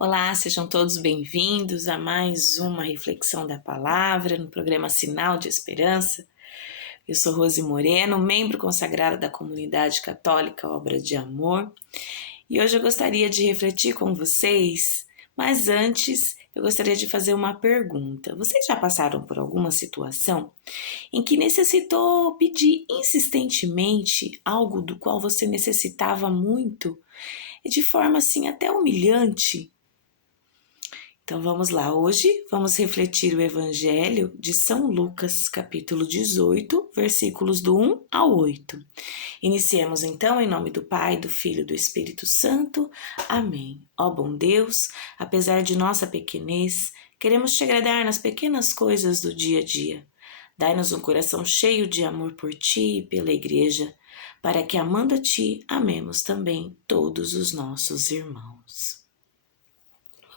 Olá, sejam todos bem-vindos a mais uma reflexão da palavra no programa Sinal de Esperança. Eu sou Rose Moreno, membro consagrada da comunidade católica Obra de Amor, e hoje eu gostaria de refletir com vocês, mas antes eu gostaria de fazer uma pergunta. Vocês já passaram por alguma situação em que necessitou pedir insistentemente algo do qual você necessitava muito e de forma assim até humilhante? Então vamos lá, hoje vamos refletir o Evangelho de São Lucas, capítulo 18, versículos do 1 ao 8. Iniciemos então em nome do Pai, do Filho e do Espírito Santo. Amém. Ó bom Deus, apesar de nossa pequenez, queremos te agradar nas pequenas coisas do dia a dia. Dai-nos um coração cheio de amor por ti e pela Igreja, para que, amando a ti, amemos também todos os nossos irmãos.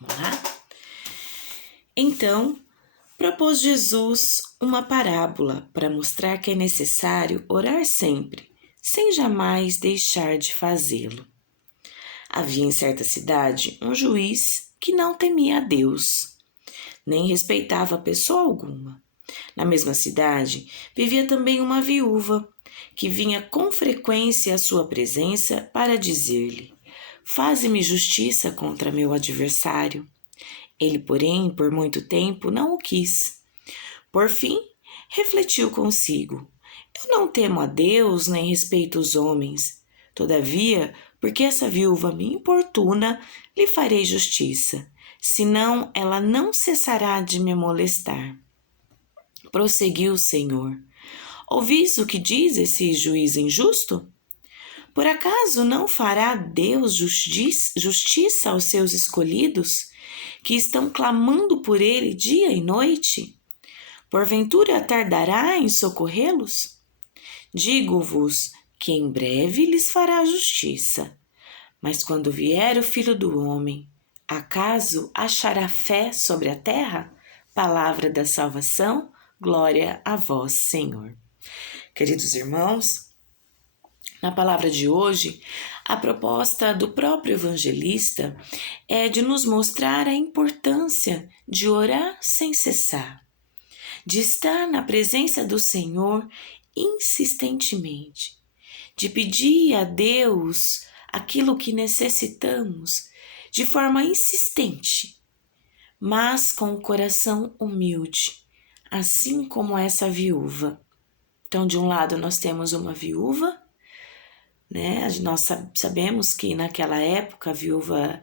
Vamos lá? Então, propôs Jesus uma parábola para mostrar que é necessário orar sempre, sem jamais deixar de fazê-lo. Havia em certa cidade um juiz que não temia a Deus, nem respeitava pessoa alguma. Na mesma cidade vivia também uma viúva, que vinha com frequência à sua presença para dizer-lhe: faze-me justiça contra meu adversário. Ele, porém, por muito tempo não o quis. Por fim, refletiu consigo: eu não temo a Deus nem respeito os homens. Todavia, porque essa viúva me importuna, lhe farei justiça, senão ela não cessará de me molestar. Prosseguiu o Senhor: ouvis o que diz esse juiz injusto? Por acaso não fará Deus justiça aos seus escolhidos, que estão clamando por ele dia e noite? Porventura tardará em socorrê-los? Digo-vos que em breve lhes fará justiça. Mas quando vier o Filho do Homem, acaso achará fé sobre a terra? Palavra da salvação, glória a vós, Senhor. Queridos irmãos, na palavra de hoje, a proposta do próprio evangelista é de nos mostrar a importância de orar sem cessar, de estar na presença do Senhor insistentemente, de pedir a Deus aquilo que necessitamos de forma insistente, mas com o coração humilde, assim como essa viúva. Então, de um lado, nós temos uma viúva, né? Nós sabemos que naquela época a viúva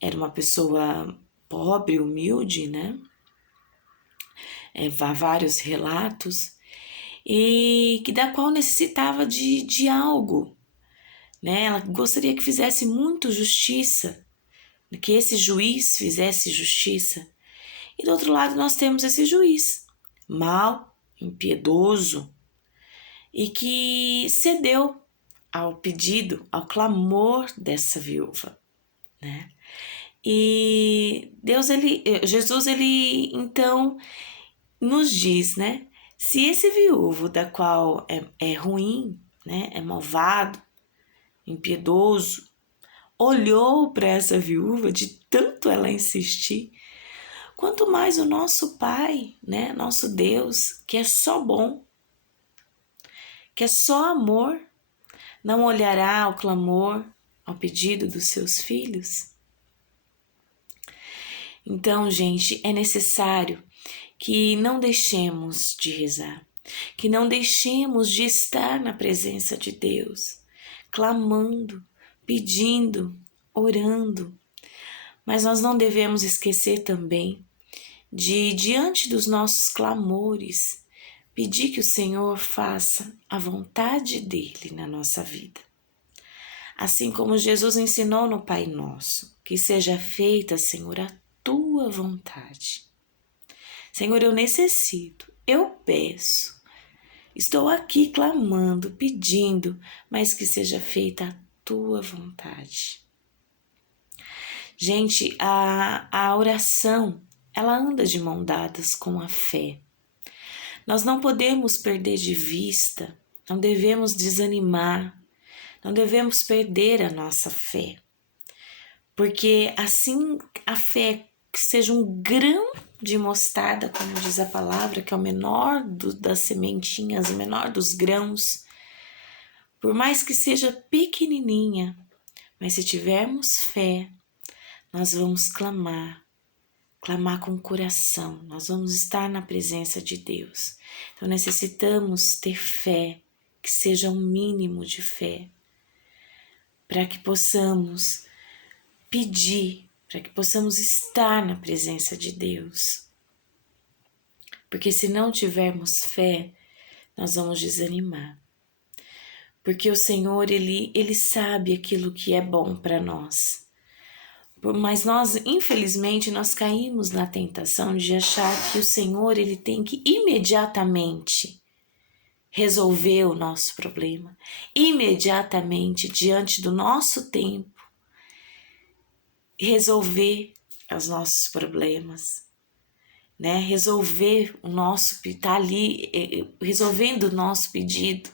era uma pessoa pobre, humilde, né? Há vários relatos, e que da qual necessitava de algo, né? Ela gostaria que fizesse muito justiça, que esse juiz fizesse justiça. E do outro lado nós temos esse juiz, mau, impiedoso, e que cedeu ao pedido, ao clamor dessa viúva, né? E Jesus, então nos diz, né? Se esse viúvo, da qual é ruim, né? É malvado, impiedoso, olhou para essa viúva de tanto ela insistir, quanto mais o nosso Pai, né? Nosso Deus, que é só bom, que é só amor, não olhará ao clamor, ao pedido dos seus filhos? Então, gente, é necessário que não deixemos de rezar, que não deixemos de estar na presença de Deus, clamando, pedindo, orando. Mas nós não devemos esquecer também de, diante dos nossos clamores, pedir que o Senhor faça a vontade dele na nossa vida. Assim como Jesus ensinou no Pai Nosso, que seja feita, Senhor, a tua vontade. Senhor, eu necessito, eu peço, estou aqui clamando, pedindo, mas que seja feita a tua vontade. Gente, a oração, ela anda de mão dadas com a fé. Nós não podemos perder de vista, não devemos desanimar, não devemos perder a nossa fé, Porque assim a fé que seja um grão de mostarda, como diz a palavra, que é o menor das sementinhas, o menor dos grãos, por mais que seja pequenininha, mas se tivermos fé, nós vamos clamar com o coração, nós vamos estar na presença de Deus. Então necessitamos ter fé, que seja um mínimo de fé, para que possamos pedir, para que possamos estar na presença de Deus. Porque se não tivermos fé, nós vamos desanimar. Porque o Senhor, Ele sabe aquilo que é bom para nós. Mas nós, infelizmente, nós caímos na tentação de achar que o Senhor, Ele tem que imediatamente resolver o nosso problema. Imediatamente, diante do nosso tempo, resolver os nossos problemas, né? Resolver o nosso, tá ali resolvendo o nosso pedido,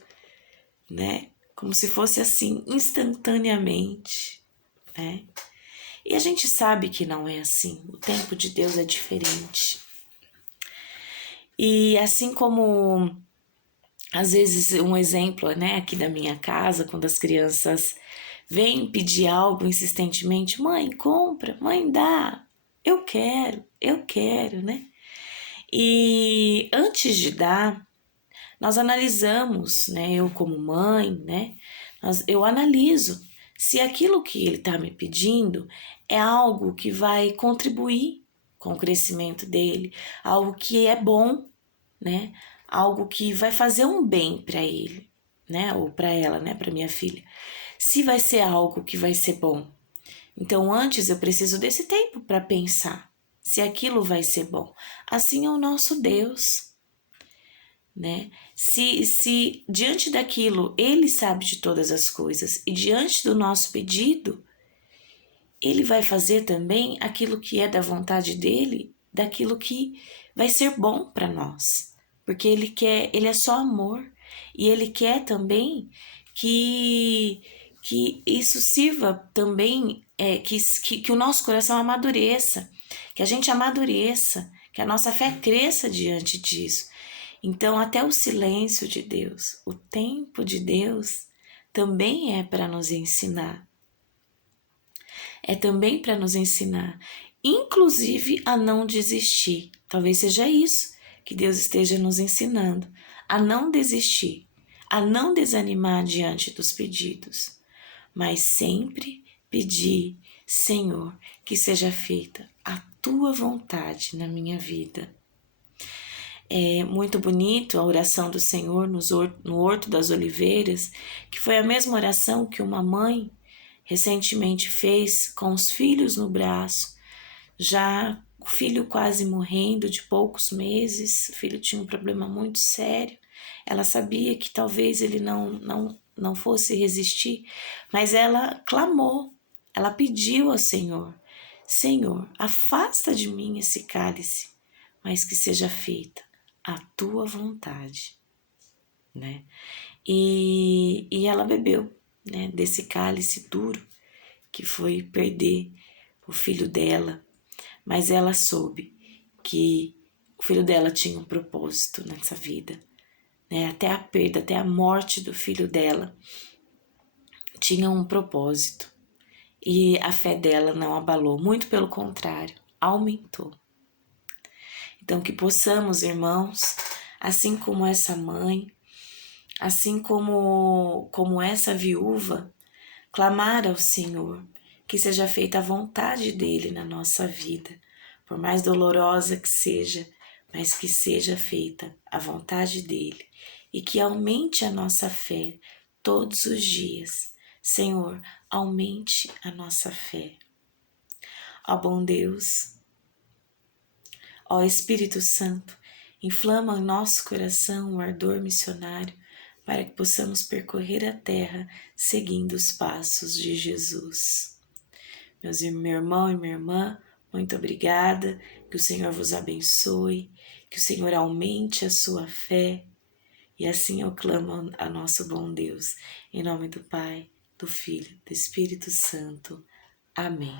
né? Como se fosse assim, instantaneamente, né? E a gente sabe que não é assim, o tempo de Deus é diferente. E assim como, às vezes, um exemplo, né, aqui da minha casa, quando as crianças vêm pedir algo insistentemente, mãe, compra, mãe, dá, eu quero, né? E antes de dar, nós analisamos, né, eu como mãe, né, eu analiso se aquilo que ele está me pedindo é algo que vai contribuir com o crescimento dele, algo que é bom, né, algo que vai fazer um bem para ele, né, ou para ela, né, para minha filha. Se vai ser algo que vai ser bom. Então, antes eu preciso desse tempo para pensar se aquilo vai ser bom. Assim é o nosso Deus, né? Se diante daquilo Ele sabe de todas as coisas e diante do nosso pedido, Ele vai fazer também aquilo que é da vontade dEle, daquilo que vai ser bom para nós. Porque Ele é só amor e Ele quer também que isso sirva também, que o nosso coração amadureça, que a gente amadureça, que a nossa fé cresça diante disso. Então, até o silêncio de Deus, o tempo de Deus, também é para nos ensinar. É também para nos ensinar, inclusive a não desistir. Talvez seja isso que Deus esteja nos ensinando, a não desistir, a não desanimar diante dos pedidos, mas sempre pedir, Senhor, que seja feita a tua vontade na minha vida. É muito bonito a oração do Senhor no Horto das Oliveiras, que foi a mesma oração que uma mãe recentemente fez com os filhos no braço, já o filho quase morrendo de poucos meses, o filho tinha um problema muito sério, ela sabia que talvez ele não fosse resistir, mas ela clamou, ela pediu ao Senhor, Senhor, afasta de mim esse cálice, mas que seja feita a tua vontade, né? E ela bebeu, né, desse cálice duro que foi perder o filho dela, mas ela soube que o filho dela tinha um propósito nessa vida, né? Até a perda, até a morte do filho dela tinha um propósito e a fé dela não abalou, muito pelo contrário, aumentou. Então que possamos, irmãos, assim como essa mãe, assim como essa viúva, clamar ao Senhor, que seja feita a vontade dEle na nossa vida, por mais dolorosa que seja, mas que seja feita a vontade dEle e que aumente a nossa fé todos os dias. Senhor, aumente a nossa fé. Ó bom Deus, ó Espírito Santo, inflama em nosso coração o ardor missionário para que possamos percorrer a terra seguindo os passos de Jesus. Meu irmão e minha irmã, muito obrigada, que o Senhor vos abençoe, que o Senhor aumente a sua fé, e assim eu clamo a nosso bom Deus, em nome do Pai, do Filho, do Espírito Santo. Amém.